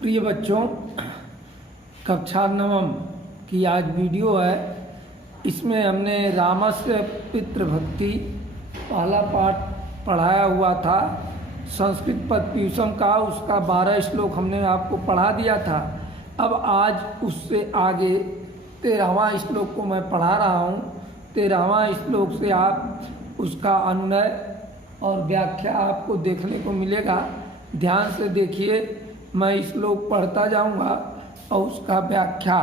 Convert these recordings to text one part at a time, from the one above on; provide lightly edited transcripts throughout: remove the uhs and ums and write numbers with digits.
प्रिय बच्चों, कक्षा नवम की आज वीडियो है। इसमें हमने रामस्य पितृभक्ति पहला पाठ पढ़ाया हुआ था। संस्कृत पदपीयूषम का उसका 12 श्लोक हमने आपको पढ़ा दिया था। अब आज उससे आगे 13वां श्लोक को मैं पढ़ा रहा हूँ। 13वां श्लोक से आप उसका अनुनय और व्याख्या आपको देखने को मिलेगा। ध्यान से देखिए, मैं श्लोक पढ़ता जाऊंगा और उसका व्याख्या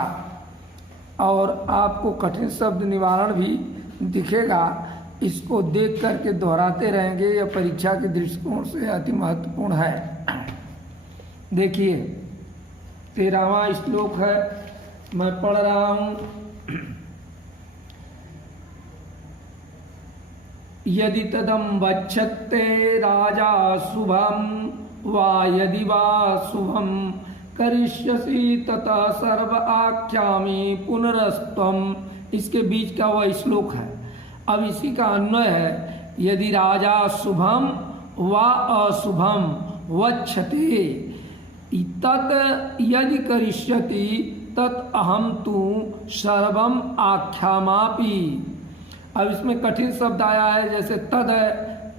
और आपको कठिन शब्द निवारण भी दिखेगा। इसको देख करके दोहराते रहेंगे। यह परीक्षा के दृष्टिकोण से अति महत्वपूर्ण है। देखिए, 13वां श्लोक है, मैं पढ़ रहा हूँ। यदि तदम वक्षते राजा शुभम वा यदि वा शुभम करिष्यसि तथा सर्व आख्यामि पुनरस्त्वम। इसके बीच का वह श्लोक है। अब इसी का अन्वय है। यदि राजा शुभम वा अशुभम वक्षते तत् यदि करिष्यति तत् अहम तु सर्वम आख्यामापि। अब इसमें कठिन शब्द आया है। जैसे तद है,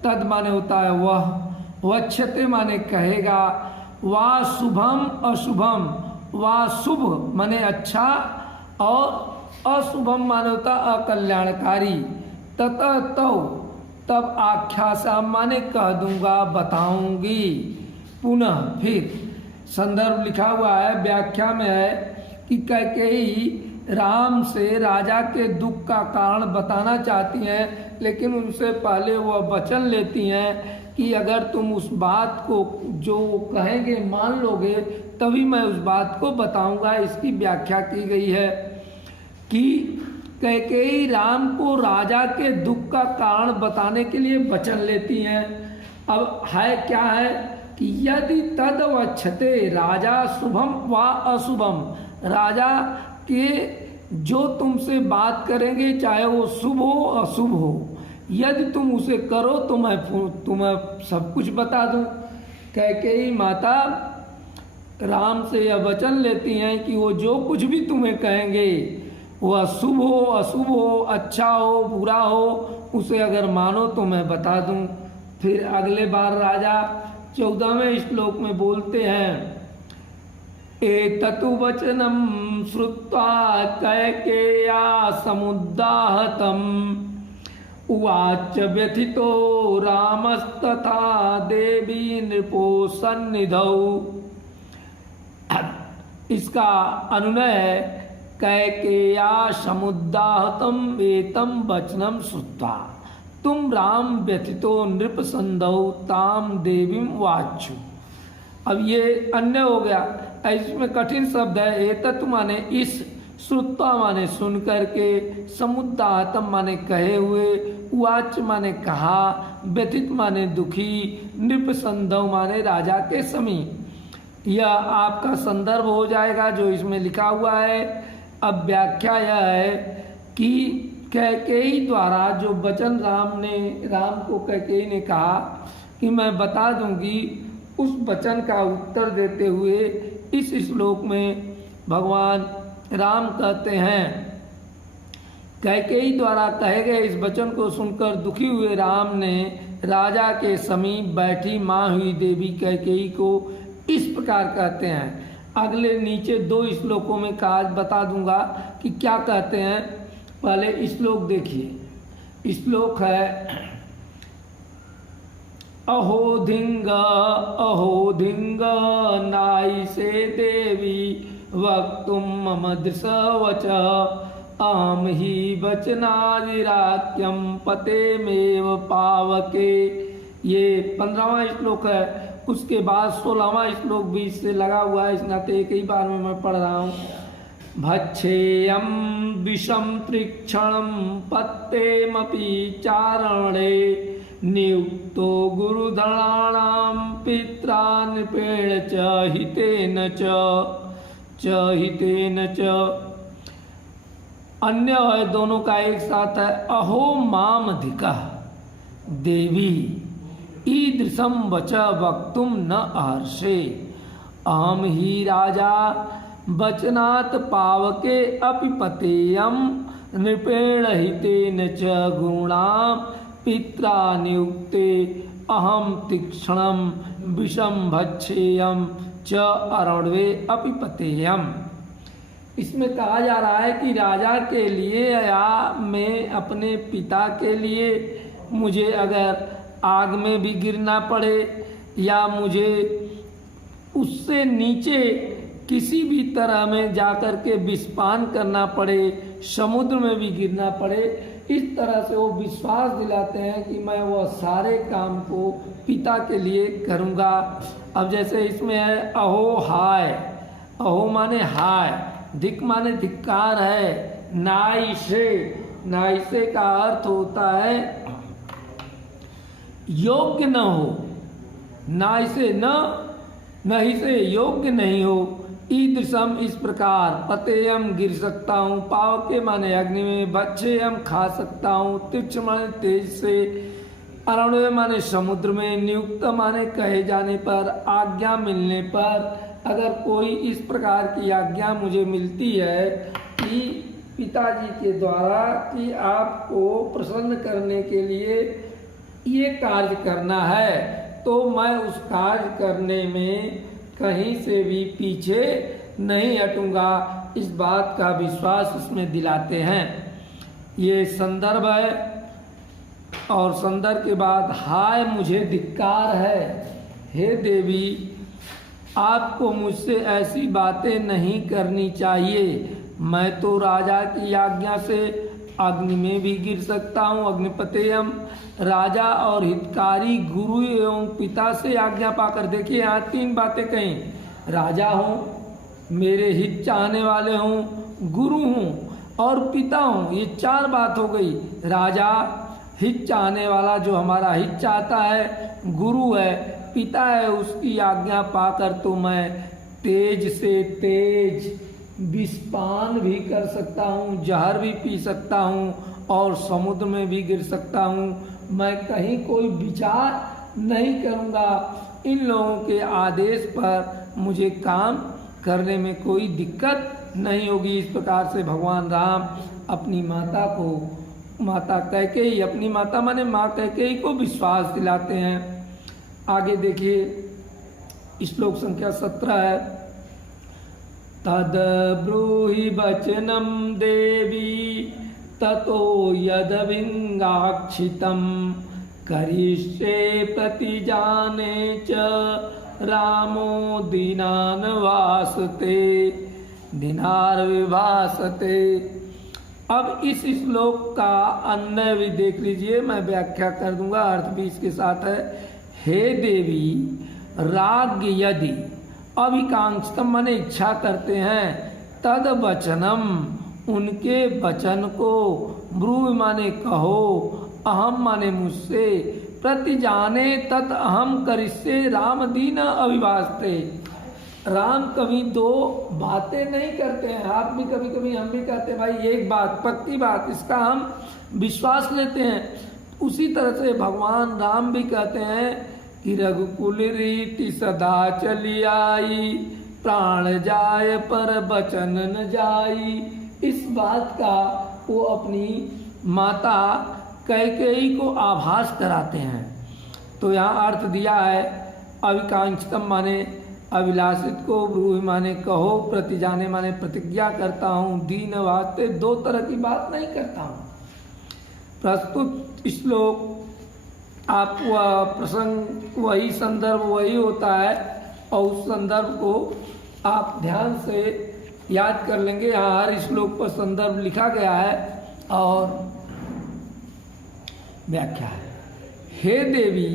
तद माने होता है वह, वक्षते माने कहेगा, वा शुभम अशुभम, वा शुभ माने अच्छा और अशुभम माने होता अकल्याणकारी। ततः तो तब आख्यासा माने कह दूंगा, बताऊंगी। पुनः फिर संदर्भ लिखा हुआ है, व्याख्या में है कि कैकेयी राम से राजा के दुख का कारण बताना चाहती हैं, लेकिन उनसे पहले वह वचन लेती हैं कि अगर तुम उस बात को जो कहेंगे मान लोगे तभी मैं उस बात को बताऊंगा। इसकी व्याख्या की गई है कि कैकेयी राम को राजा के दुख का कारण बताने के लिए वचन लेती हैं। अब है क्या है कि यदि तद वक्षते राजा शुभम वा अशुभम, राजा कि जो तुमसे बात करेंगे चाहे वो शुभ हो अशुभ हो, यदि तुम उसे करो तो मैं तुम्हें सब कुछ बता दूं। कैकेयी माता राम से यह वचन लेती हैं कि वो जो कुछ भी तुम्हें कहेंगे, वह शुभ हो अशुभ हो, अच्छा हो बुरा हो, उसे अगर मानो तो मैं बता दूं। फिर अगले बार राजा 14वें श्लोक में बोलते हैं, एततु वचनम श्रुत्वा कैकेय्या समुद्दाहतम उवाच व्यथितो रामस्तथा देवी नृपो सन्निधौ। इसका अनुनय है, कैकेय्या समुद्दाहतम एतम वचनम श्रुत्वा तुम राम व्यथितो नृप संधौ ताम देवीम वाचु। अब ये अन्य हो गया। इसमें कठिन शब्द है। एतत् माने इस, श्रुत्वा माने सुन करके, समुद्दाहतम माने कहे हुए, उवाच माने कहा, व्यथित माने दुखी, नृप संधव माने राजा के समीप। यह आपका संदर्भ हो जाएगा जो इसमें लिखा हुआ है। अब व्याख्या यह है कि कैकेयी द्वारा जो वचन राम को कैकेयी ने कहा कि मैं बता दूंगी, उस वचन का उत्तर देते हुए इस श्लोक में भगवान राम कहते हैं, कैकेयी द्वारा कहे गए इस वचन को सुनकर दुखी हुए राम ने राजा के समीप बैठी माँ हुई देवी कैकेयी को इस प्रकार कहते हैं। अगले नीचे 2 श्लोकों में काज बता दूंगा कि क्या कहते हैं। पहले श्लोक देखिए। श्लोक है, अहोधिंग अहोधिंग नाइसे देवी वक्तुम मम दृशवच अहम ही वचनादिराक्यम पते मेव पावके। ये 15वां श्लोक है। उसके बाद 16वां श्लोक भी इससे लगा हुआ है, इस नाते एक ही बार में मैं पढ़ रहा हूँ। भक्षेयम विषम त्रिक्षणम पत्तेमपि चारणे नियुक्तो गुरुधराणाम पित्रा नृपेण च हितेन च। अन्य है, दोनों का एक साथ है। अहो माम अधिकः देवी ईदृशम वच वक्तुम न आहर्षे अहम ही राजा वचनात् पावके अपि पतेयम नृपेण हितेन च गुणाम पित्रा नियुक्ते अहम तीक्ष्णम विषम भक्षेयम च अरणवे अपि पतेयम। इसमें कहा जा रहा है कि राजा के लिए या मैं अपने पिता के लिए मुझे अगर आग में भी गिरना पड़े या मुझे उससे नीचे किसी भी तरह में जाकर के विषपान करना पड़े, समुद्र में भी गिरना पड़े, इस तरह से वो विश्वास दिलाते हैं कि मैं वह सारे काम को पिता के लिए करूँगा। अब जैसे इसमें है अहो हाय, अहो माने हाय, धिक माने धिक्कार है, नाइसे, नाइसे का अर्थ होता है योग्य न हो, नाइसे न, नहीं से योग्य नहीं हो। ईदृशम इस प्रकार, पतेयम गिर सकता हूँ, पावके माने अग्नि में, भक्षेयम खा सकता हूँ, तीक्ष्ण माने तेज से, अरणवे माने समुद्र में, नियुक्त माने कहे जाने पर, आज्ञा मिलने पर। अगर कोई इस प्रकार की आज्ञा मुझे मिलती है कि पिताजी के द्वारा कि आपको प्रसन्न करने के लिए ये कार्य करना है, तो मैं उस कार्य करने में कहीं से भी पीछे नहीं हटूंगा। इस बात का विश्वास इसमें दिलाते हैं। ये संदर्भ है और संदर्भ के बाद हाय मुझे धिक्कार है, हे देवी आपको मुझसे ऐसी बातें नहीं करनी चाहिए। मैं तो राजा की आज्ञा से अग्नि में भी गिर सकता हूँ, अग्निपतेयम, राजा और हितकारी गुरु एवं पिता से आज्ञा पाकर। देखिए यहाँ तीन बातें कहीं, राजा हूँ, मेरे हित चाहने वाले हूँ, गुरु हूँ और पिता हूँ, ये चार बात हो गई। राजा हित चाहने वाला जो हमारा हित चाहता है, गुरु है, पिता है, उसकी आज्ञा पाकर तो मैं तेज से तेज विषपान भी कर सकता हूँ, जहर भी पी सकता हूँ और समुद्र में भी गिर सकता हूँ। मैं कहीं कोई विचार नहीं करूँगा। इन लोगों के आदेश पर मुझे काम करने में कोई दिक्कत नहीं होगी। इस प्रकार से भगवान राम अपनी माता को, माता कैकेयी, अपनी माता माने माँ कैकेयी को विश्वास दिलाते हैं। आगे देखिए श्लोक संख्या 17 है, तद ब्रूहि वचनम देवी ततो यदविंगाक्षितम करिष्ये प्रतिजाने च रामो दीनान वासते दिनार विभासते। अब इस श्लोक का अन्य भी देख लीजिए, मैं व्याख्या कर दूंगा, अर्थ भी इसके साथ है। हे देवी राज्ञ यदि अभिकांक्षतम माने इच्छा करते हैं, तद वचनम उनके वचन को, ब्रूहि माने कहो, अहम माने मुझसे, प्रति जाने तत् अहम करिष्ये राम दीन अभिवास्ते। राम कभी दो बातें नहीं करते हैं, आप भी कभी कभी हम भी कहते हैं भाई एक बात पक्की बात, इसका हम विश्वास लेते हैं। उसी तरह से भगवान राम भी कहते हैं कि रघुकुल रीति सदा चली आई, प्राण जाए पर बचन न जाई। इस बात का वो अपनी माता कैकेयी को आभास कराते हैं। तो यहाँ अर्थ दिया है अभिकांक्षतम माने अभिलाषित को, ब्रूहि माने कहो, प्रति जाने माने प्रतिज्ञा करता हूँ, दीन वास्ते दो तरह की बात नहीं करता हूँ। प्रस्तुत श्लोक आप वह प्रसंग, वही संदर्भ वही होता है और उस संदर्भ को आप ध्यान से याद कर लेंगे। यहाँ हर श्लोक पर संदर्भ लिखा गया है और व्याख्या है। हे देवी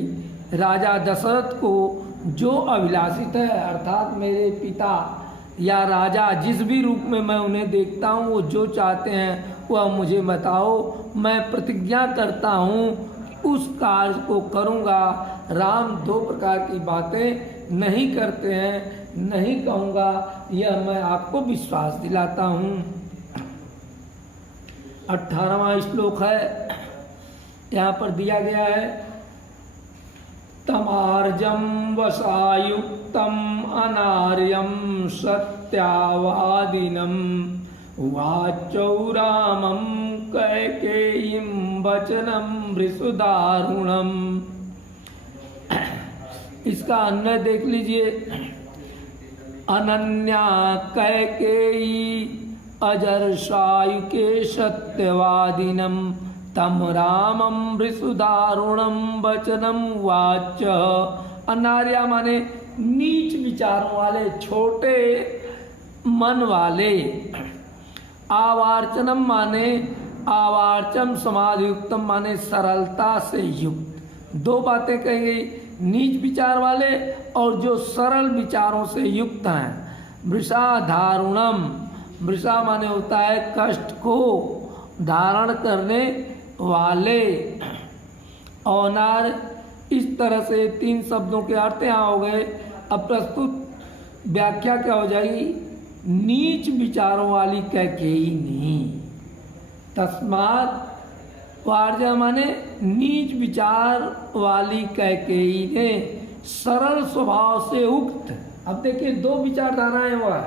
राजा दशरथ को जो अभिलाषित है, अर्थात मेरे पिता या राजा जिस भी रूप में मैं उन्हें देखता हूँ, वो जो चाहते हैं वह मुझे बताओ। मैं प्रतिज्ञा करता हूँ उस कार्य को करूँगा। राम दो प्रकार की बातें नहीं करते हैं, नहीं कहूँगा, यह मैं आपको विश्वास दिलाता हूँ। 18वां श्लोक है, यहाँ पर दिया गया है तमार्जं वसायुक्तम् अनार्यं सत्यावादिनं उवाचौ रामं कैकेयीं वचनं वृषदारुणम्। इसका अन्वय देख लीजिए। अनन्या कैकेयी अजरसायुके सत्यवादिनं तम रामं वृषदारुणं वचनं वाच। अनार्या माने नीच विचारों वाले, छोटे मन वाले। आवार्चनम माने आवार्चन समाधियुक्तम माने सरलता से युक्त। दो बातें कही गई, नीच विचार वाले और जो सरल विचारों से युक्त हैं। वृषाधारुणम, वृषा माने होता है कष्ट को धारण करने वाले। औनार, इस तरह से तीन शब्दों के अर्थ यहाँ हो गए। अब प्रस्तुत व्याख्या क्या हो जाएगी? नीच विचारों वाली कैकेयी नहीं। तस्मात् वार्जा माने नीच विचार वाली कैकेयी ने सरल स्वभाव से उक्त। अब देखिए दो विचारधाराएं हुआ।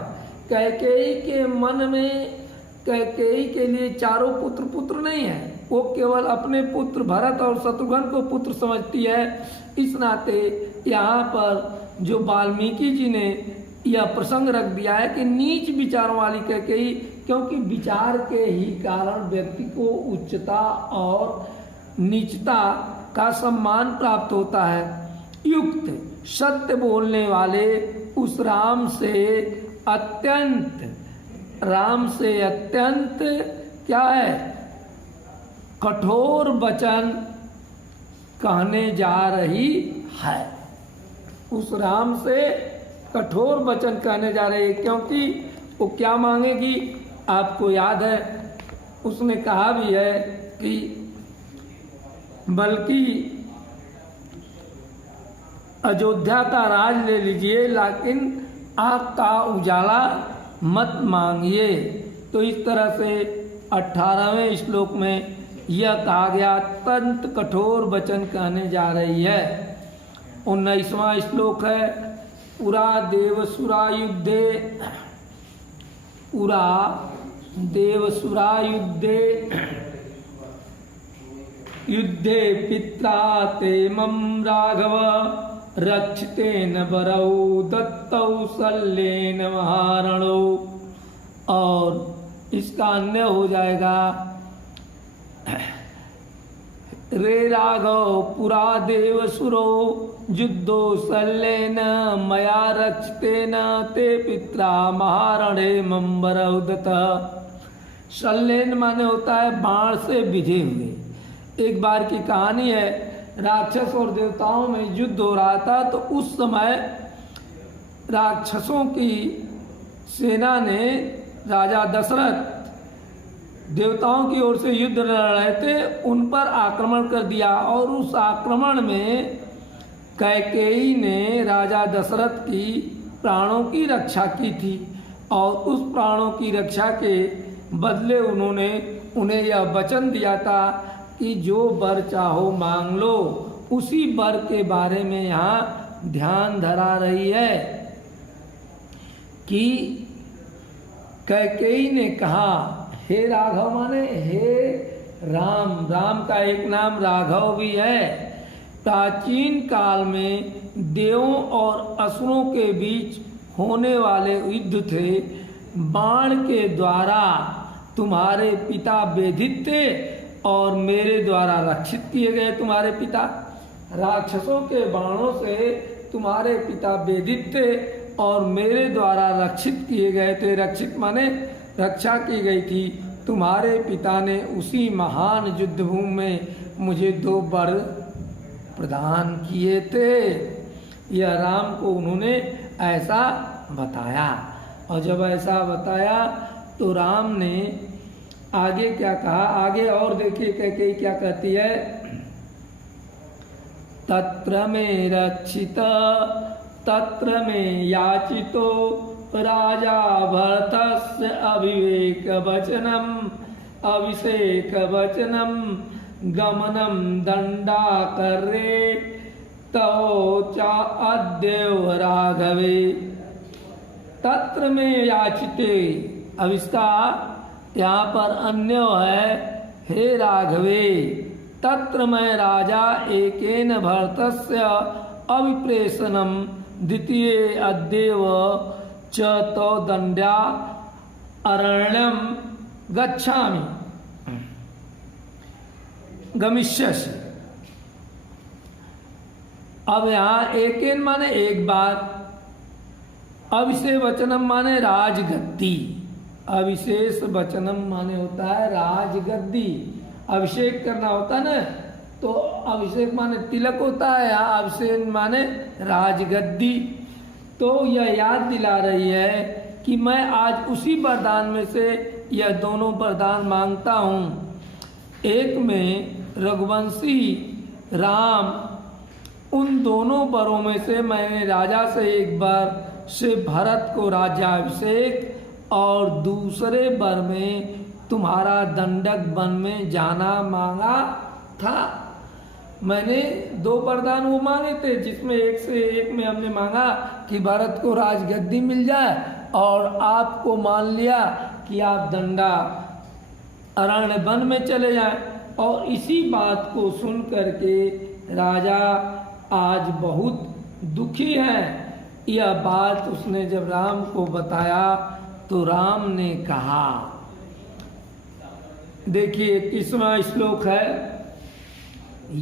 कैकेयी के मन में, कैकेयी के लिए चारों पुत्र नहीं है, वो केवल अपने पुत्र भरत और शत्रुघ्न को पुत्र समझती है। इस नाते यहाँ पर जो वाल्मीकि जी ने यह प्रसंग रख दिया है कि नीच विचारों वाली कैकेयी, क्योंकि विचार के ही कारण व्यक्ति को उच्चता और नीचता का सम्मान प्राप्त होता है। युक्त सत्य बोलने वाले उस राम से अत्यंत क्या है, कठोर वचन कहने जा रही है। उस राम से कठोर वचन कहने जा रही है, क्योंकि वो क्या मांगेगी? आपको याद है उसने कहा भी है कि बल्कि अयोध्या का राज ले लीजिए, लेकिन आग का उजाला मत मांगिए। तो इस तरह से 18वें श्लोक में यह कहा गया, अत्यंत कठोर वचन कहने जा रही है। 19वां श्लोक है, पुरा देवसुरा युद्धे पित्रा ते मम राघव रक्षितेन वरौ दत्तौ शल्येन महारणौ। और इसका अन्य हो जाएगा, रे राघव पुरा देवसुरो युद्धो शल्येन मया रक्षितेन ते पित्रा महारणे मम वरौ दत्तः। शल्येन माने होता है बाण से विधे हुए। एक बार की कहानी है, राक्षस और देवताओं में युद्ध हो रहा था। तो उस समय राक्षसों की सेना ने राजा दशरथ देवताओं की ओर से युद्ध लड़ रहे थे, उन पर आक्रमण कर दिया। और उस आक्रमण में कैकेयी ने राजा दशरथ की प्राणों की रक्षा की थी। और उस प्राणों की रक्षा के बदले उन्होंने उन्हें यह वचन दिया था कि जो वर चाहो मांग लो। उसी वर के बारे में यहाँ ध्यान धरा रही है कि कैकेयी ने कहा, हे राघव माने हे राम। राम का एक नाम राघव भी है। प्राचीन काल में देवों और असुरों के बीच होने वाले युद्ध थे। बाण के द्वारा तुम्हारे पिता वेधित थे और मेरे द्वारा रक्षित किए गए। तुम्हारे पिता राक्षसों के बाणों से तुम्हारे पिता वेधित थे और मेरे द्वारा रक्षित किए गए थे। रक्षित माने रक्षा की गई थी। तुम्हारे पिता ने उसी महान युद्ध भूमि में मुझे 2 वर प्रदान किए थे। यह राम को उन्होंने ऐसा बताया। और जब ऐसा बताया तो राम ने आगे क्या कहा? आगे और देखिए कैकेयी क्या कहती है, तत्र में रक्षित तत्र में याचितो राजा भरतस्य अभिषेक वचनम गमनम दंडाकर्रे तवोचा अद्यव राघवे तत्र में याचिते। अब इसका यहाँ पर अन्य है, हे राघवे तत्र मैं राजा एकेन भरतस्य अभिप्रेषणम द्वितीय अद्यव च तो दंड्या अरण्यम गच्छामि गमिष्यसि। अब यहाँ एकेन माने एक बार, अविशेष वचनम माने राजगद्दी, अविशेष वचनम माने होता है राजगद्दी, अभिषेक करना होता है ना, तो अभिषेक माने तिलक होता है, यहाँ अभिषेक माने राजगद्दी। तो यह याद दिला रही है कि मैं आज उसी वरदान में से यह दोनों वरदान मांगता हूँ। एक में रघुवंशी राम, उन दोनों वरों में से मैंने राजा से एक बार से भरत को राज्याभिषेक और दूसरे वर में तुम्हारा दंडक वन में जाना मांगा था। मैंने दो वरदान वो मांगे थे, जिसमें एक से एक में हमने मांगा कि भरत को राजगद्दी मिल जाए और आपको मान लिया कि आप दंडा अरण्य वन में चले जाएं। और इसी बात को सुन करके राजा आज बहुत दुखी है। यह बात उसने जब राम को बताया तो राम ने कहा, देखिए 21वां श्लोक है,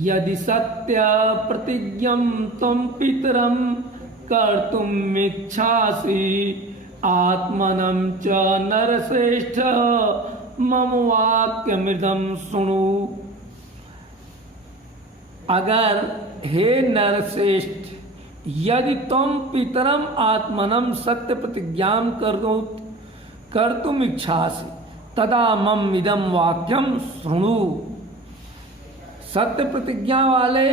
यदि सत्य प्रतिज्ञम तम पितरम कर्तुम इच्छासि आत्मनं च नरश्रेष्ठ मम वाक्यमृदं सुनु। अगर हे नरश्रेष्ठ, यदि तुम पितरम आत्मनम सत्य प्रतिज्ञां कर्तुम इच्छासि तदा मम इदम वाक्यम सुनु। सत्य प्रतिज्ञा वाले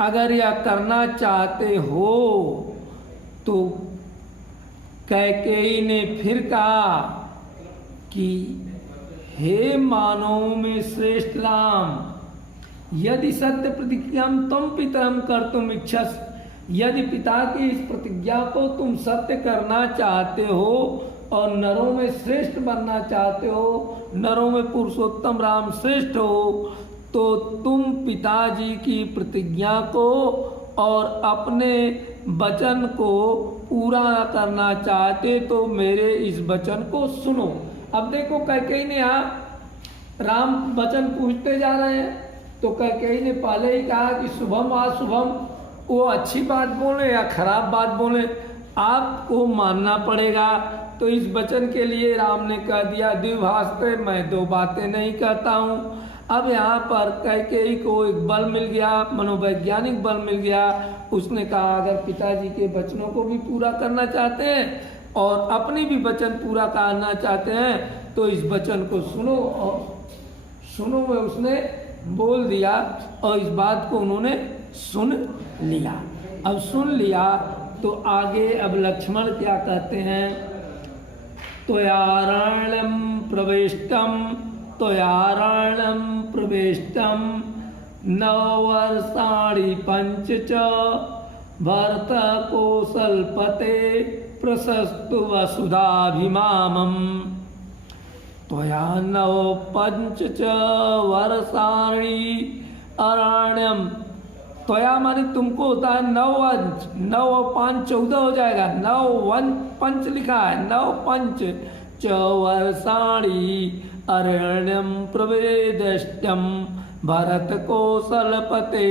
अगर यह करना चाहते हो तो कैकेयी ने फिर कहा कि हे मानव में श्रेष्ठ राम, यदि सत्य प्रतिज्ञा तुम पितरम कर्तुम इच्छस, यदि पिता की इस प्रतिज्ञा को तुम सत्य करना चाहते हो और नरों में श्रेष्ठ बनना चाहते हो, नरों में पुरुषोत्तम राम श्रेष्ठ हो, तो तुम पिताजी की प्रतिज्ञा को और अपने वचन को पूरा करना चाहते तो मेरे इस वचन को सुनो। अब देखो कैकेयी ने यहाँ राम वचन पूछते जा रहे हैं, तो कैकेयी ने पहले ही कहा कि शुभम अशुभम, वो अच्छी बात बोले या खराब बात बोले आपको मानना पड़ेगा। तो इस वचन के लिए राम ने कह दिया, द्विभाषते, मैं दो बातें नहीं कहता हूँ। अब यहाँ पर कैकेयी को एक बल मिल गया, मनोवैज्ञानिक बल मिल गया। उसने कहा अगर पिताजी के वचनों को भी पूरा करना चाहते हैं और अपने भी वचन पूरा करना चाहते हैं तो इस वचन को सुनो। और सुनो में उसने बोल दिया और इस बात को उन्होंने सुन लिया। अब सुन लिया तो आगे अब लक्ष्मण क्या कहते हैं, त्वयारण्यं प्रवेष्टम 9 वर्षाणि 5 च भरत कौशलपते प्रशस्तु वसुधाभिमामम्। त्वया 9 5 च वर्षाणि अरण्यम, त्वया माने तुमको होता है 9 अंश, 9 और 5 14 हो जाएगा, 9 1 5 लिखा है, 9 5 च वर्षाणि अरण्यम प्रवेदष्ट्यम भरत कौशलपते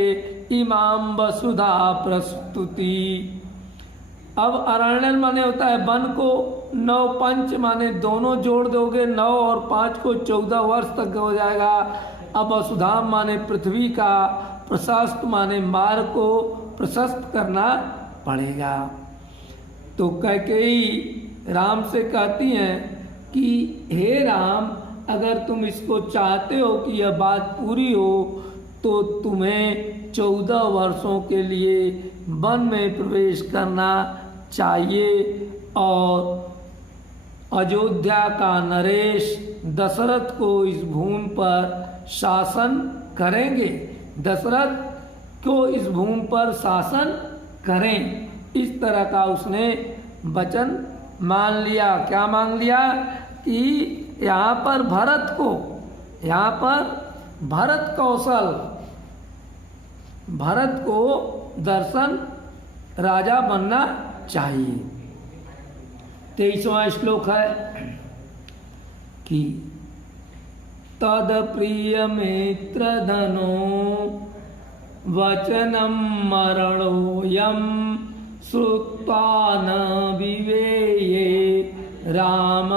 इमाम वसुधा प्रस्तुति। अब अरण्यन माने होता है वन को, 9 5 माने दोनों जोड़ दोगे 9 और 5 को 14 वर्ष तक हो जाएगा। अब वसुधा माने पृथ्वी का, प्रशस्त माने मार्ग को प्रशस्त करना पड़ेगा। तो कैकेयी राम से कहती हैं कि हे राम, अगर तुम इसको चाहते हो कि यह बात पूरी हो तो तुम्हें 14 वर्षों के लिए वन में प्रवेश करना चाहिए और अयोध्या का नरेश दशरथ को इस भूमि पर शासन करेंगे। दशरथ को इस भूमि पर शासन करें। इस तरह का उसने वचन मान लिया। क्या मान लिया कि यहाँ पर भरत कौशल, भरत को दर्शन राजा बनना चाहिए। 23वां श्लोक है कि तद प्रिय मित्र धनो वचनम मरणोयम श्रुत्वा न विवेये राम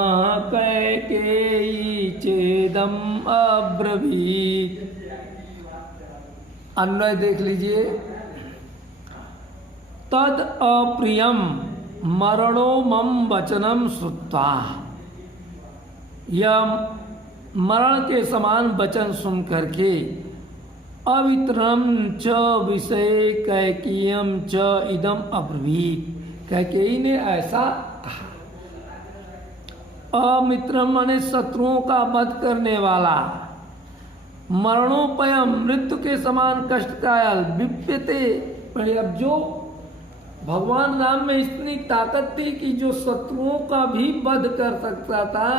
कैकेयी चेदम अब्रवीत। अन्वय देख लीजिए। तद अप्रियम मरणो मम वचनम श्रुत्वा, यह मरण के समान वचन सुन करके अवित्रम च विषय कैकेयम च इदम अब्रवीत, कैकेयी ने ऐसा कहा। अमित्रम माने शत्रुओं का वध करने वाला, मरणोपयम मृत्यु के समान कष्टकायल, विप्यते। अब जो भगवान राम में इतनी ताकत थी कि जो शत्रुओं का भी वध कर सकता था,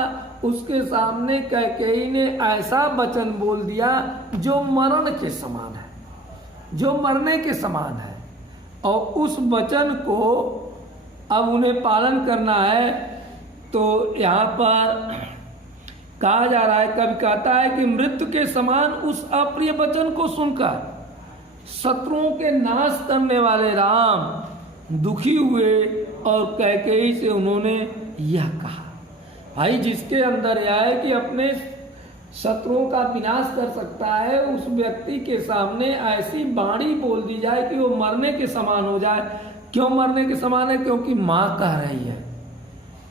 उसके सामने कैकेयी ने ऐसा वचन बोल दिया जो मरण के समान है, जो मरने के समान है। और उस वचन को अब उन्हें पालन करना है। तो यहाँ पर कहा जा रहा है, कवि कहता है कि मृत्यु के समान उस अप्रिय वचन को सुनकर शत्रुओं के नाश करने वाले राम दुखी हुए और कैकेयी से उन्होंने यह कहा। भाई, जिसके अंदर यह है कि अपने शत्रुओं का विनाश कर सकता है, उस व्यक्ति के सामने ऐसी वाणी बोल दी जाए कि वो मरने के समान हो जाए। क्यों मरने के समान है? क्योंकि माँ कह रही है,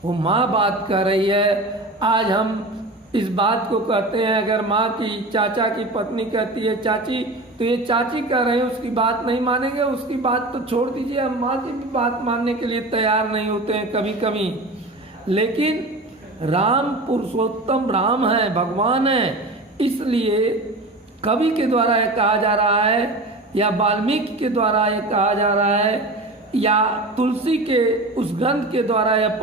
वो माँ बात कर रही है। आज हम इस बात को कहते हैं, अगर माँ की चाचा की पत्नी कहती है चाची, तो ये चाची कह रहे हैं, उसकी बात नहीं मानेंगे। उसकी बात तो छोड़ दीजिए, हम माँ की भी बात मानने के लिए तैयार नहीं होते हैं कभी कभी। लेकिन राम पुरुषोत्तम राम है, भगवान है, इसलिए कवि के द्वारा यह कहा जा रहा है, या वाल्मीकि के द्वारा यह कहा जा रहा है, या तुलसी के उस ग्रंथ के द्वारा यह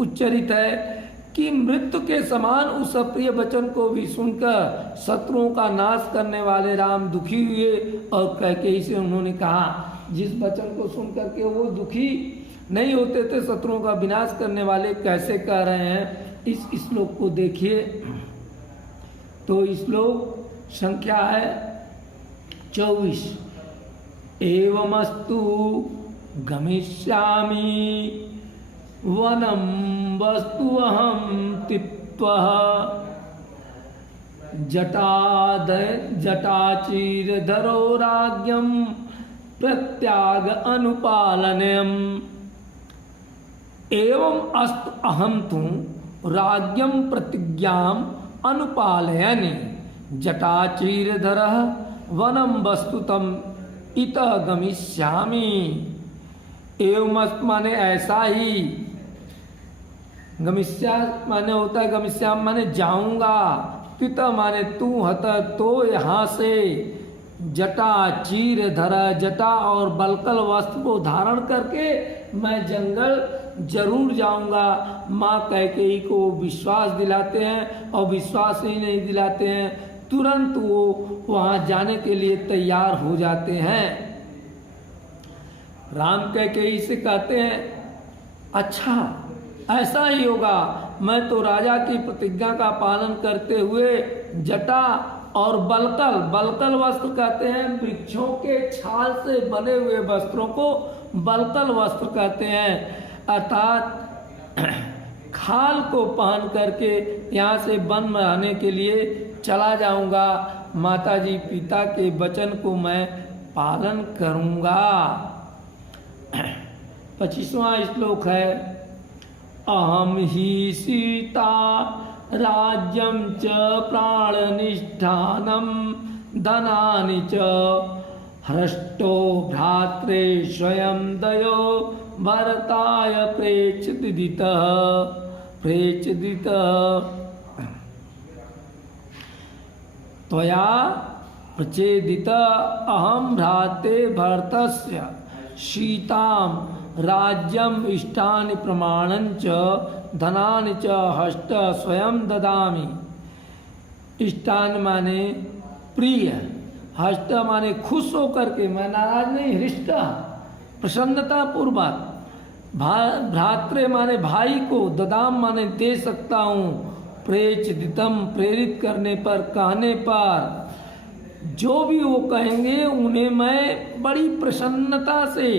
उच्चरित है कि मृत्यु के समान उस अप्रिय वचन को भी सुनकर शत्रुओं का नाश करने वाले राम दुखी हुए। और कैकेयी से उन्होंने कहा, जिस वचन को सुनकर के वो दुखी नहीं होते थे, शत्रुओं का विनाश करने वाले कैसे कह रहे हैं। इस श्लोक को देखिए तो श्लोक संख्या है 24। एवमस्तु गमिष्यामि वनम वस्तु अहम तिप्त्वा जटाचीरधरो राज्ञं प्रत्याग अनुपालनम्। एवं अस्तु अहम तु राज्ञं प्रतिज्ञाम् अनुपालयनि जटाचीरधरः वनम वस्तुतम इतः गमिष्यामि। एवं अस्तु माने ऐसा ही, गमिष्या माने होता है, गमिष्याम माने जाऊंगा, पित माने तू, हत तो यहाँ से, जटा चीर धरा, जटा और बलकल वस्त्र को धारण करके मैं जंगल जरूर जाऊंगा। माँ कैकेयी को विश्वास दिलाते हैं, और विश्वास ही नहीं दिलाते हैं, तुरंत वो वहाँ जाने के लिए तैयार हो जाते हैं। राम कैकेयी से कहते हैं, अच्छा ऐसा ही होगा, मैं तो राजा की प्रतिज्ञा का पालन करते हुए जटा और बलकल वस्त्र कहते हैं, वृक्षों के छाल से बने हुए वस्त्रों को बलकल वस्त्र कहते हैं, अर्थात खाल को पहन करके यहाँ से वन में रहने के लिए चला जाऊंगा। माताजी पिता के वचन को मैं पालन करूंगा। 25वां श्लोक है, अहम ही सीता राज्यं च प्राणनिष्ठानं धनानि च हृष्टो भ्रात्रे स्वयं दयो भरताय प्रेक्षदितः। त्वया प्रचेदित अहम भ्राते भरतस्य सीताम राज्यम इष्टानि प्रमाणंच धनानि च हस्त स्वयं ददामि। इष्टान माने प्रिय, हस्त माने खुश होकर के, मैं नाराज नहीं, हृष्ट प्रसन्नता पूर्वक, भ्रातृ माने भाई को, ददाम माने दे सकता हूँ, प्रेचितम प्रेरित करने पर, कहने पर, जो भी वो कहेंगे उन्हें मैं बड़ी प्रसन्नता से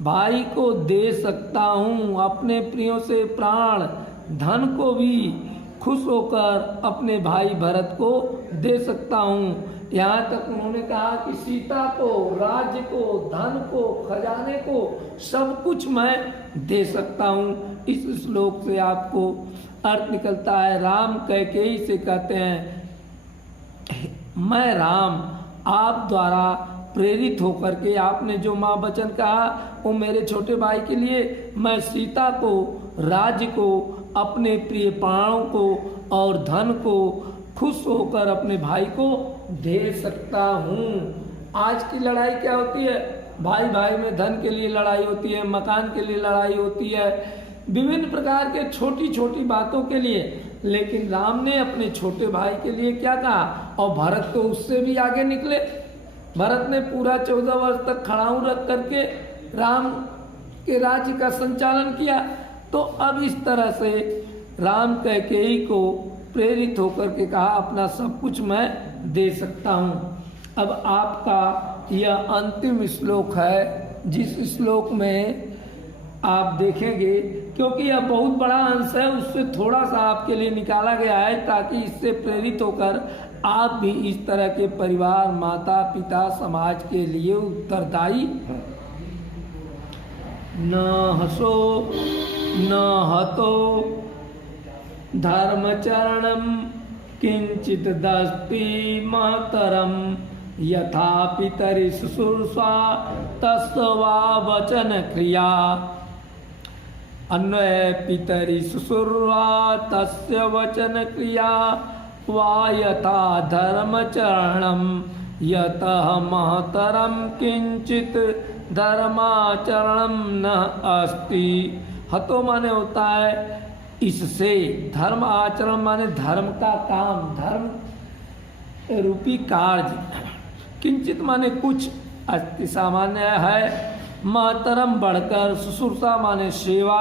भाई को दे सकता हूँ। अपने प्रियों से प्राण धन को भी खुश होकर अपने भाई भरत को दे सकता हूँ। यहाँ तक उन्होंने कहा कि सीता को, राज्य को, धन को, खजाने को, सब कुछ मैं दे सकता हूँ। इस श्लोक से आपको अर्थ निकलता है, राम कैकेयी से कहते हैं, मैं राम आप द्वारा प्रेरित होकर के आपने जो माँ वचन कहा वो मेरे छोटे भाई के लिए, मैं सीता को, राज्य को, अपने प्रिय प्राणों को और धन को खुश होकर अपने भाई को दे सकता हूँ। आज की लड़ाई क्या होती है? भाई भाई में धन के लिए लड़ाई होती है, मकान के लिए लड़ाई होती है, विभिन्न प्रकार के छोटी छोटी बातों के लिए। लेकिन राम ने अपने छोटे भाई के लिए क्या कहा? और भरत तो उससे भी आगे निकले। भरत ने पूरा 14 वर्ष तक खड़ाऊ रख करके राम के राज्य का संचालन किया। तो अब इस तरह से राम कैकेयी को प्रेरित होकर के कहा, अपना सब कुछ मैं दे सकता हूँ। अब आपका यह अंतिम श्लोक है, जिस श्लोक में आप देखेंगे, क्योंकि यह बहुत बड़ा अंश है, उससे थोड़ा सा आपके लिए निकाला गया है ताकि इससे प्रेरित होकर आप भी इस तरह के परिवार, माता पिता, समाज के लिए उत्तरदायी हैं। न हसो न हतो धर्मचरणम किंचित दस्ति महतरम यथा पितरि शुश्रूषा तस्वा वचन क्रिया। अन्वय पितरि शुश्रूषा तस्य वचन क्रिया वा यथा धर्मचरणम यतः महतरम किंचित धर्माचरणम न अस्ति। हतो माने होता है इससे, धर्म आचरण माने धर्म का काम, धर्म रूपी कार्य, किंचित माने कुछ, अस्ति सामान्य है, महतरम बढ़कर, शुश्रूषा माने सेवा,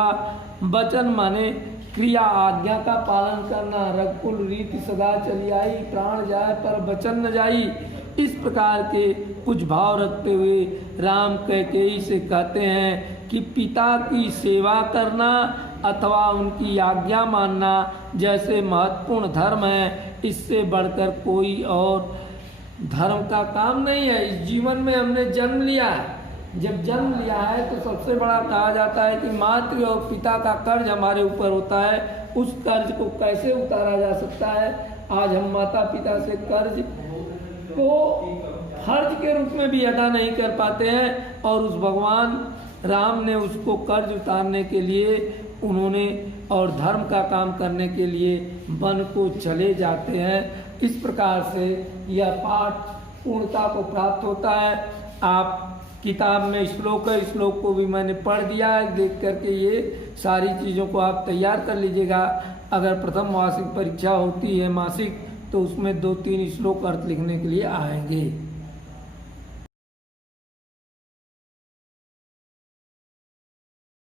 वचन माने क्रिया, आज्ञा का पालन करना, रघुकुल रीति सदा चली आई, प्राण जाए पर वचन न जाई। इस प्रकार के कुछ भाव रखते हुए राम कैकेयी से कहते हैं कि पिता की सेवा करना अथवा उनकी आज्ञा मानना जैसे महत्वपूर्ण धर्म है, इससे बढ़कर कोई और धर्म का काम नहीं है। इस जीवन में हमने जन्म लिया है, जब जन्म लिया है तो सबसे बड़ा कहा जाता है कि मातृ और पिता का कर्ज हमारे ऊपर होता है। उस कर्ज को कैसे उतारा जा सकता है? आज हम माता पिता से कर्ज को फर्ज के रूप में भी अदा नहीं कर पाते हैं, और उस भगवान राम ने उसको कर्ज उतारने के लिए उन्होंने और धर्म का काम करने के लिए वन को चले जाते हैं। इस प्रकार से यह पाठ पूर्णता को प्राप्त होता है। आप किताब में श्लोक है, श्लोक को भी मैंने पढ़ दिया है, देख करके ये सारी चीज़ों को आप तैयार कर लीजिएगा। अगर प्रथम वार्षिक परीक्षा होती है मासिक, तो उसमें 2-3 श्लोक अर्थ लिखने के लिए आएंगे।